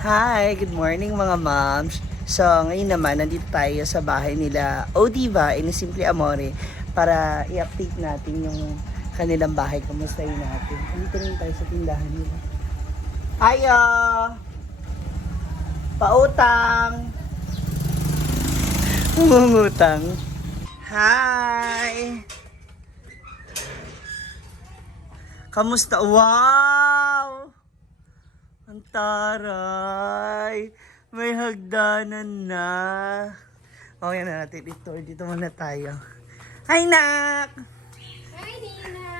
Hi, good morning mga moms. So, ngayon naman, nandito tayo sa bahay nila Odiva in Simple Amore para i-update natin yung kanilang bahay. Kamustahin natin. Dito rin tayo sa tindahan nila. Hiya! Pautang! Umungutang. Hi! Kamusta? Wow! Ang taray! May hagdanan na. O, yan na natin ito. Dito muna tayo. Hi, Nak! Hi, Nina!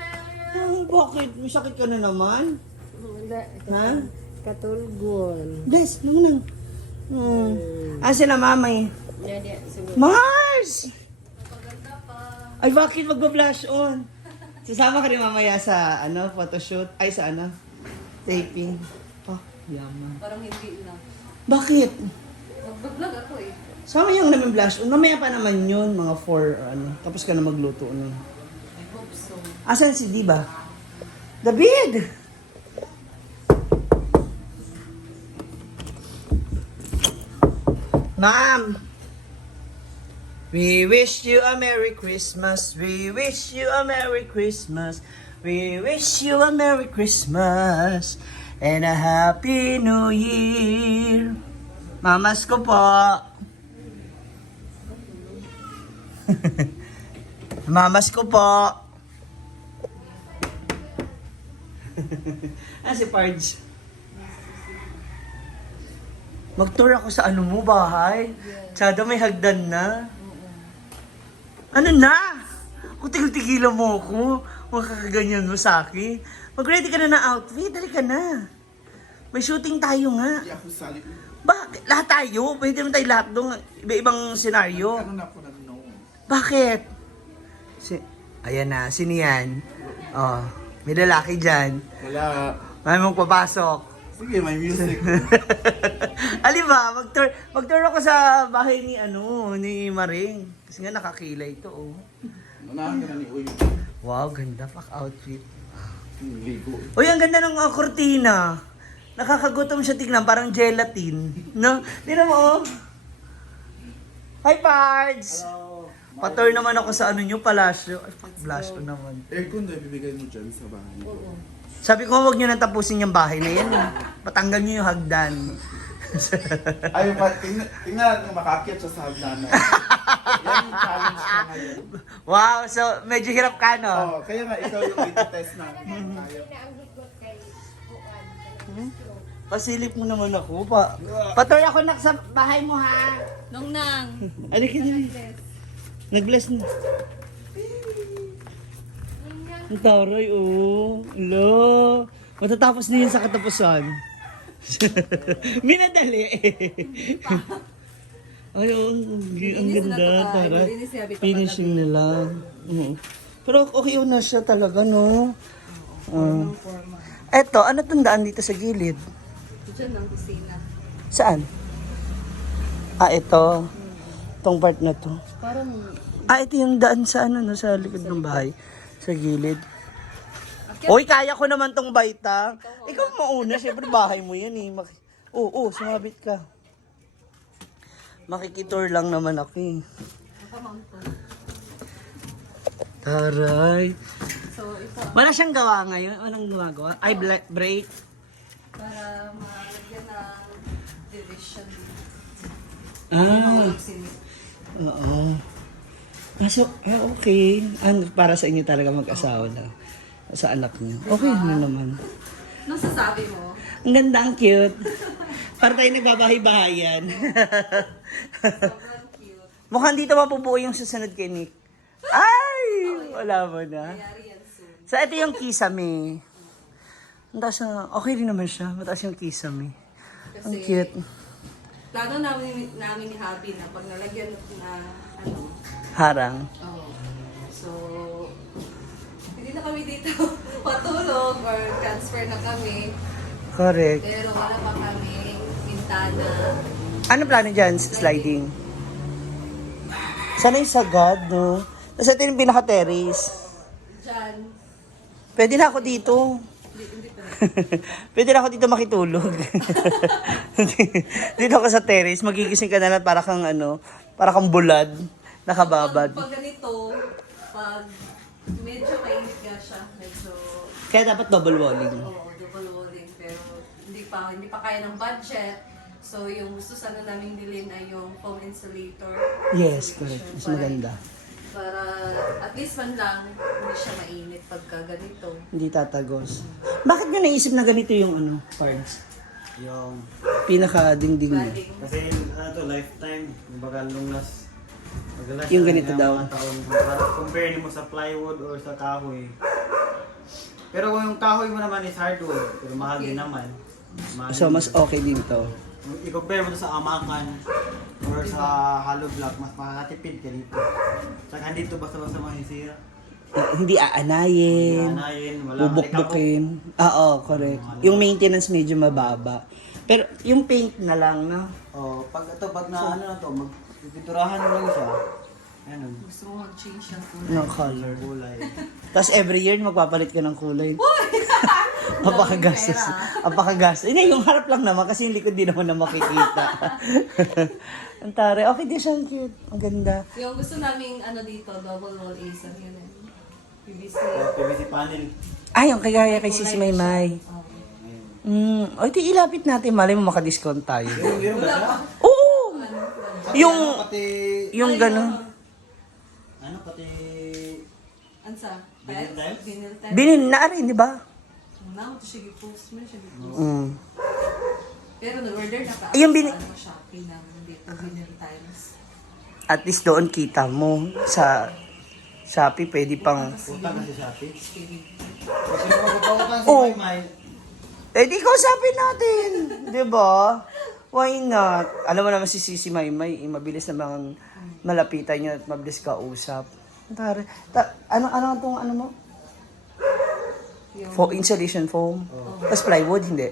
Bakit? May sakit ka na naman? Wala. Ha? Katulgon. Des, nang. Ah, sila mamay. Yan. Mars! Ay, bakit magba-blush on? Sasama ka rin mamaya sa, photoshoot? Ay, sa taping. Oh, yaman. Parang hindi na. Bakit? Mag-vlog ako eh. Sama yung namin blush on. Mamaya pa naman yun, mga 4 or Tapos ka na magluto nun. I hope so. Asan si Diba? David! Ma'am! We wish you a Merry Christmas. We wish you a Merry Christmas. We wish you a Merry Christmas. And a Happy New Year. Mamas ko po. Mamas ko po. Ah, si Pards. Mag-tour ako sa mo bahay. Tsada may hagdan na. Ano na? Kung tigil-tigilan mo ako, makakaganyan mo sa akin. Mag-ready ka na ng outfit, dali ka na. May shooting tayo nga. Hindi ako sali. Bakit? Lahat tayo? Pwede naman tayo lahat doon. Iba-ibang senaryo. Ano na ako nag-know? Bakit? Ayan na, sino yan? Oh, may lalaki dyan. Wala. May mong papasok. Sige, may music. Ali ba, mag-tour ako sa bahay ni ni Maring. Kasi nga nakakilay ito, oh. Unahan ka na ni Uy. Wow, ganda pak outfit. Ligo. Uy, ang ganda ng kortina. Nakakagutom siya tingnan, parang gelatin. No? Tingnan mo, oh. Hi, Pards! Hello. Patour naman ako sa nyo, palasyo. Ay, blush ko naman. Aircon na ibibigay mo dyan sa bahay. Oo. Sabi ko, huwag nyo nang tapusin yung bahay na yan. Patanggal nyo yung hagdan. Ay, tingnan natin kung makaakyat siya sa hagdanan. Yan yung challenge na ngayon. Wow, so medyo hirap ka, no? Oo, kaya nga ikaw yung iti-test natin. Kaya. Pasilip mo naman ako, pa. Patour ako sa bahay mo, ha? Nong-nang. Ano ka na? Nag-bless na. Ang taray, oh. Hello. Matatapos na yun sa katapusan. Minadali. Ay, oh, ang ganda. Tara. Finishing na lang. Pero okay na siya talaga, no? Eto, ano tandaan dito sa gilid? Diyan ang kusina. Saan? Ah, ito. Itong part na to. Parang Ah, ito yung daan sa sa likod ng bahay. Sa gilid. Hoy, kaya ko naman tong baita. Ikaw mauna, syempre bahay mo yan eh. Oo, sumabit ka. Makikitour lang naman ako eh. Taray. so ito Wala siyang gawa ngayon. Walang gumagawa. Ay, break. para malagyan ng division. Ah, oo. Okay. Para sa inyo talaga mag-asawa na. Sa anak niyo. Okay na naman. Anong sasabi mo? Ang ganda, ang cute. Para tayo nagbabahay-bahayan. Sobrang cute. Mukhang dito mapubuo yung susunod kay Nick. Ay! Wala mo na. Yari yan soon. So, ito yung kisame. Ang taas na, okay rin naman siya. Mataas yung kisame. Ang Kasi cute. plano namin ni Happy na pag nalagyan na Harang. so hindi na kami dito patulog or transfer na kami. Correct. Pero wala pa kami pintana. Ano plano dyan? Sliding? Sana yung sagad, no? Tapos ito yung pinaka-terrace. Diyan. Pwede na ako dito. Hindi pa. Pwede na ako dito makitulog. Dito ako sa terrace, magigising ka na lang para kang para kang bulad, nakababad. Pag ganito, pag medyo mainit nga siya, medyo Kaya dapat double walling. double walling, pero hindi pa kaya ng budget. So yung gusto sana naming bilhin ay yung foam insulator. Yes, Insulation correct. Mas para- maganda. Para at least man lang hindi siya mainit pagka ganito. Hindi tatagos. Bakit nyo naisip na ganito yung parts? Yung, Pinaka-dingding mo. Baling. kasi lifetime, kumbaga last. Yung ganito daw. Taon, para compare mo sa plywood or sa kahoy. Pero kung yung kahoy mo naman is hardwood, pero mahal din naman. Mahal So, din. mas okay din to. Kung i-compare mo to sa amakan or sa hollow block, mas makakatipid ka dito. Tsaka dito basta-basta masisira. Hindi aanayin. Anayin, wala Bubukbukin. Oo, correct. Yung maintenance medyo mababa. Pero yung paint na lang, no? Oh, pag na to, magpipinturahan mo lang siya. Ano, Gusto mo mag-change ng No color. kulay. Tapos every year magpapalit ka ng kulay. Apakagastos. Apakagastos. Hindi, yung harap lang naman kasi yung likod di naman na makikita. Ang tare. Okay din siya, ang cute. Ang ganda. Yung gusto naming dito, double wall AC, yun eh. PVC. PVC panel. Ay, yung kagaya kay Sisi Maymay. Ayun. O, iti ilapit natin. Malay mo makadiscount tayo. Yung Wala ganda. pa. Oo! Yung, Pati, yung gano'n. ano, pati, Ansa? Vinyl tiles? Vinyl tiles. Binin na rin, di ba? Namo to siya post mo siya post. Mm. Pero nag-order na ka. Yung bini- Sa Shopee ng dito vinyl tiles. At least doon kita mo sa Shopee, pwede pang... utang kasi Shopee. Kidding. Kasi kung magpapautang si Oh. Maymay, Eh di kausapin natin, di ba? Why not? Alam mo naman si Sisi Maymay, mabilis namang malapitan niyo at mabilis ka usap. Tare. Ano tong ano mo? Yung, Insulation foam. Tapos plywood, hindi.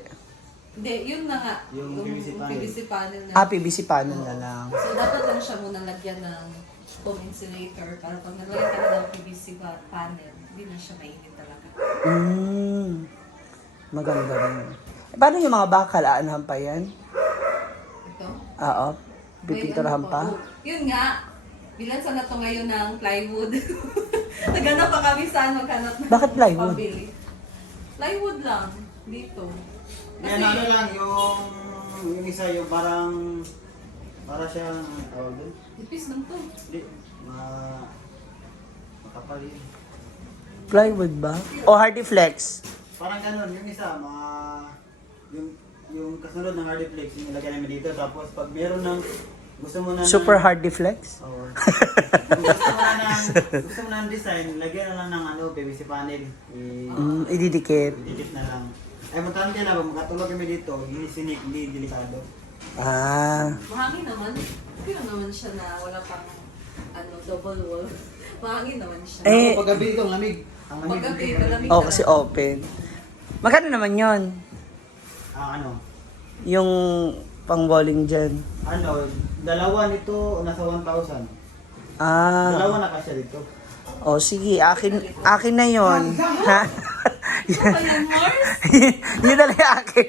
hindi, yun na nga. Yung PVC panel. PVC panel na. PVC panel na lang. So, dapat lang siya muna lagyan ng foam insulator para pag nalagyan ka na ng PVC panel, hindi na siya mainit talaga. Maganda rin. Paano yung mga bakal? Aanahan pa yan? Ito. Oo. Pipinturahan May pa? ano yun nga. Bilan sa na to ngayon ng plywood. Naghanap pa kami sa maghanap ng Bakit plywood? pambili. Plywood lang. Dito. yan ano lang, yung isa yung parang, para siyang, tawag doon? Ipis lang to. Hindi, makapal yun. Plywood ba? O hardy flex? Parang ganun, yung isa, yung kasunod ng hardy flex, yung nilagay namin dito, tapos pag meron ng, gusto mo na Super hardy flex? Oo. Kung gusto mo na ng design, lagyan na lang ng PVC panel. Ididikit. Idikit na lang. Ay, magkante na ba? Magkatulog kami dito, hindi sinik, hindi delikado. Mahangin naman. Okay lang naman siya na wala pang double wall. Mahangin naman siya. Eh, Pag gabi itong lamig. Ang lamig. Paggabi, malamig oh, kasi open. Magkano naman yon? Ano? Yung pang-walling dyan. Ano, dalawa nito, nasa 1,000. Ah. Dalawa na kasya dito. O sige, akin na yon. Ha? Ano ba yan, Mars? Yun na lang akin.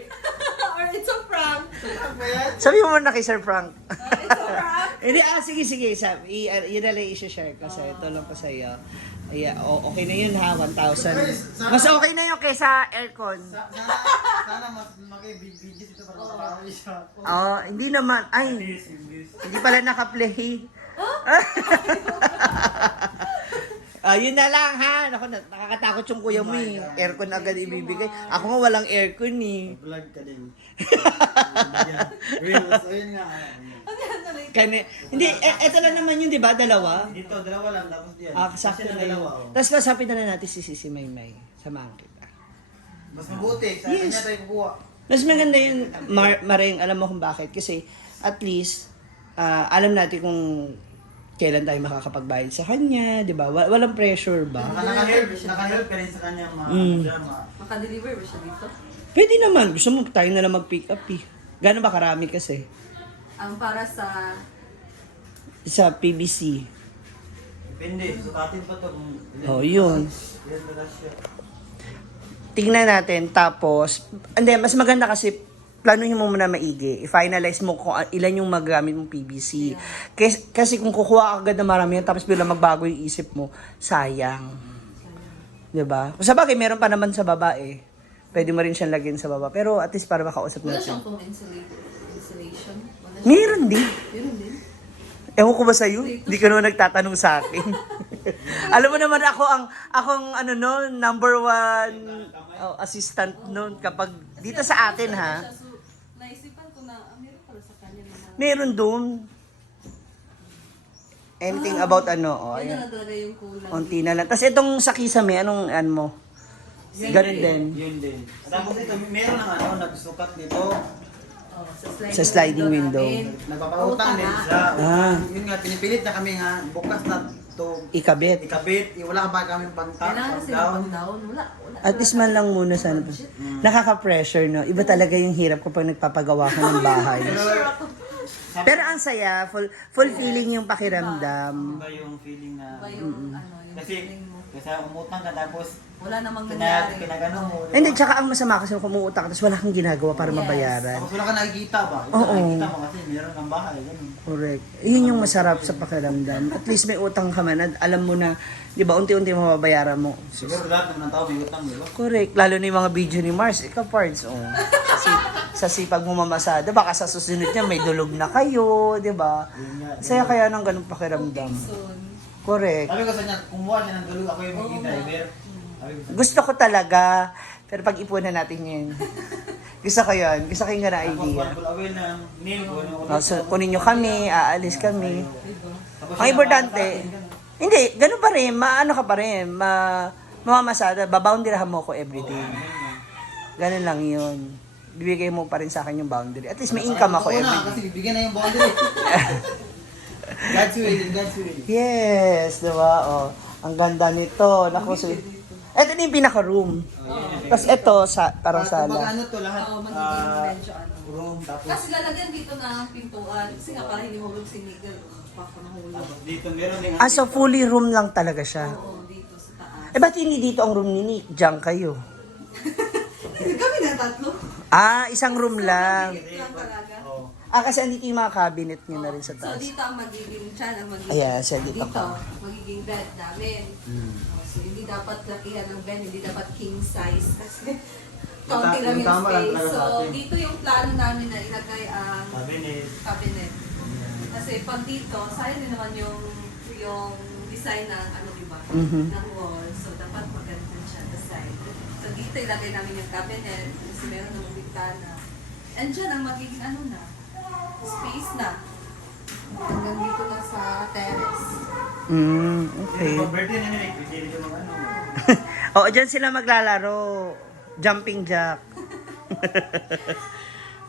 Or it's a prank? Sabi mo na kay Sir Frank. It's a prank? Hindi, sige. Yun na lang i-share ko sa'yo. Tulong ko sa'yo. Ay, okay na yun ha, 1,000. Mas okay na yun kaysa aircon. Sana mas makibigis ito para makakawi siya. Hindi naman. Ay, hindi pala naka-play. Yun na lang ha. Naku, nakakatakot yung kuya mo eh. Aircon agad ibibigay. Ako nga walang aircon eh. Vlog ka din. Reels, ayun nga. Hindi, eto na naman yun, di ba? Dalawa? Dito, dalawa lang, tapos diyan. Sakto Kasi na dalawa, yun. oh. Tapos kasapin na natin si Sisi Maymay. Samahan kita. Mas mabuti, sa Yes. kanya tayo kukuha. Mas maganda yun, Maring, alam mo kung bakit. Kasi at least, alam natin kung kailan tayo makakapagbayad sa kanya, di ba? Walang pressure ba? Naka-help ka rin sa kanya Maka-deliver ba siya dito? Pwede naman. Gusto mo tayo na lang mag-pick up eh. Gano'n ba karami kasi? Ang para sa... Sa PBC. Depende, sukatin pa to kung ilan. Oh, yun. Ilan ba siya? tingnan natin, tapos, hindi, mas maganda kasi, planuhin mo muna maigi. I-finalize mo kung ilan yung magagamit mong PVC. Kasi kung kukuha ka agad na marami yan, tapos bigla magbago yung isip mo, sayang. Diba? Sa bagay, meron pa naman sa baba eh. Pwede mo rin siyang lagyan sa baba. Pero at least para makausap Wala natin. siyang foam insulation. Wala siyang- Meron din. Meron din. Ewan ko ba sa'yo? Hindi ka naman nagtatanong sa akin. Alam mo naman akong ano no, number one assistant noon kapag dito sa atin ha. So, naisipan ko na, meron pala sa kanya naman. Meron doon. Anything about ano, Yun ayan. na talaga yung kulang. Konti na lang. Tapos itong sa kisame, anong ano mo? Ganun din. Yun din. Tapos ito, meron ng ano, nagsukat dito. Oh, Sa sliding window. namin. Nagpapautang din Utang siya. Ah. Yun nga, pinipilit na kami nga, bukas na to Ikabit. ikabit. Wala ka ba kami pang-top, Kailangan kasi pang-down? pang-down. Wala. At least man lang muna sana. Nakaka-pressure, no? Iba talaga yung hirap kapag nagpapagawa ka ng bahay. Sure ako. Pero ang saya, fulfilling yung pakiramdam. Iba yung feeling na... Ba yung ano, yung Kasi, feeling mo. kasi umutang ka tapos Wala namang nangyari. pinagano mo. di ba? Hindi, tsaka ang masama kasi kung umuutang ka, tapos wala kang ginagawa para Yes. mabayaran. Tapos wala ka nakikita ba? Oo. Nakikita mo kasi meron kang bahay. Ganun. Correct. Yun yung masarap sa pakiramdam. At least may utang ka man at alam mo na, di ba, unti-unti mababayaran mo. Siguro lahat naman ng tao may utang, di ba? Correct. Lalo na yung mga video ni Mars. Ikaw, Pards, oh. Sa sipag mo mamasada, baka sa susunod niya may dulog na kayo, di ba? Yun nga. Saya kaya ng ganung pakiramdam. Soon. Correct. Sabi ko sa niya, kumuha siya ng dulog, ako yung maging driver. Sabi ko sa Gusto ko talaga, pero pag-ipunan natin yun. Gusto ko yun. Gusto ko yung gana tapos idea. one full away ng nil ko. So, kunin nyo kami, aalis kami. Tapos Ang siya importante, napaano sa akin, ganun. hindi, ganun pa rin, maano ka pa rin, mamamasada, baboundirahan mo ko everyday. Ganun lang yun. Bibigay mo pa rin sa akin yung boundary. At least may income ako Oo na, everyday. kasi bibigyan na yung boundary. God's will, God's will. Yes, diba? Oh, ang ganda nito. Naku, so, ito na yung pinaka-room. Tapos ito, parang Kumbaga sala. ano to, lahat Oo, magiging medyo ano. room, tapos Kasi lalagyan dito ng pintuan. Kasi nga para hindi mahulog si Miguel. Baka mahulog. tapos dito meron din Ah, so fully room lang talaga siya. Oo, dito sa taas. Eh, ba't hindi dito ang room ni Nick? Diyan kayo. Kami na tatlo. Ah, isang room lang. Dito lang talaga. oh, Ah, kasi andito yung mga cabinet niyo na rin sa So taas. dito ang magiging siya ang magiging Ayan, siya dito dito ka. magiging bed namin. Oh, so hindi dapat lakihan ng bed, hindi dapat king size kasi kaunti lang yung yung tama lang space. talaga So sa atin. dito yung plano namin na ilagay ang cabinet. cabinet. Kasi pag dito, sayang din naman yung design ng ano diba? Mhm. Ng wall. So dapat maganda siya the side. So dito ilagay namin yung cabinet kasi meron ng bintana. And dyan ang magiging ano na, space na. Hanggang dito na sa terrace. Okay. Pag birthday na nila, pwede yung mga ano. Oo, dyan sila maglalaro. Jumping jack.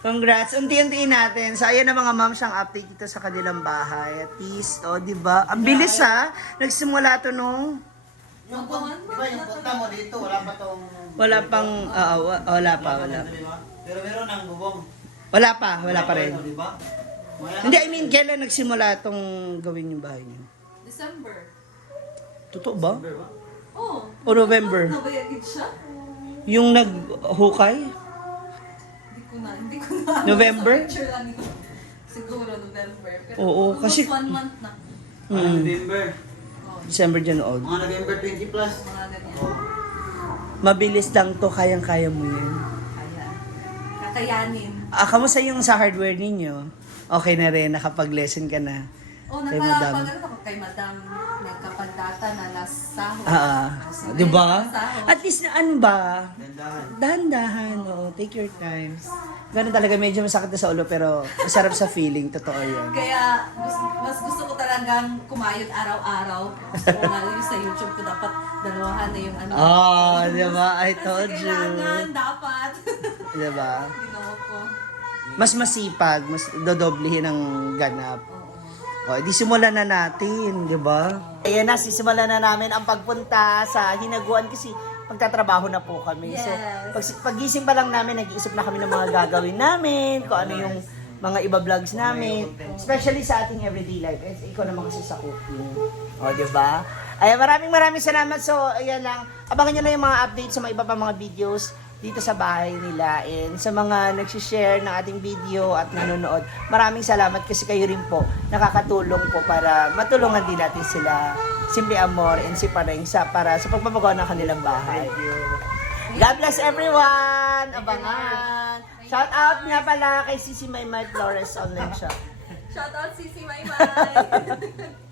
Congrats. Unti-untiin natin. So, ayan na mga moms ang update dito sa kanilang bahay. At least, oh, di ba? Ang bilis ha. Nagsimula to nung Yung di ba yung punta mo dito, wala pa tong... wala pang, wala pa. Pero meron ng bubong. Wala pa rin. Di ba? Hindi, I mean, kailan nagsimula tong gawin yung bahay niyo? December. Totoo ba? Oh. O November? Nabayagid siya? Yung nag-hukay? Hindi ko na. November? Sa picture lang ito. Siguro November. Pero Oo, almost kasi- 1 month na. November. Oh, December, January. Mga November 20 plus. mga ganyan. Mabilis lang to, kayang-kaya mo yan. Kaya, kakayanin. Ah, kamusta yung sa hardware ninyo? Okay na rin, nakapag-lesson ka na. Oh, Kay Madam. nakapag-ano ako kay Madam. Nagkapagdata na last sahod. So, Di ba? ngayon, sahod. At least, ano ba? Dandahan. Dahan-dahan, oh, take your time. Ganun talaga, medyo masakit na sa ulo, pero masarap sa feeling, totoo yan. Kaya mas gusto ko talagang kumayod araw-araw. Gusto ko nga yung sa YouTube ko dapat dalawahan na yung ano. Oh, di ba? I told Kasi you. kailangan, dapat. Di ba? Ginoo ko. Mas masipag, mas dodoblihin ang ganap. Oo. O, edi simulan na natin, di ba? Ayan na, sisimulan na namin ang pagpunta sa Hinaguan kasi magtatrabaho na po kami. So, Yes. pagising pa lang namin, nag-iisip na kami ng mga gagawin namin, kung ano yung mga iba vlogs namin. Especially sa ating everyday life. Ikaw naman kasi sa cooking. O, diba? Ay, maraming salamat. So, ayan lang. Abangan nyo na yung mga updates sa mga iba pa mga videos dito sa bahay nila. And sa mga nagsishare ng ating video at nanonood, maraming salamat kasi kayo rin po nakakatulong po para matulungan din natin sila, Simple Amor and si Pareng para sa pagpapagawa ng kanilang bahay. God bless everyone! Abangan! Shout out nga pala kay Sisi Maymay Flores Online Shop. Shout out Sisi Maymay!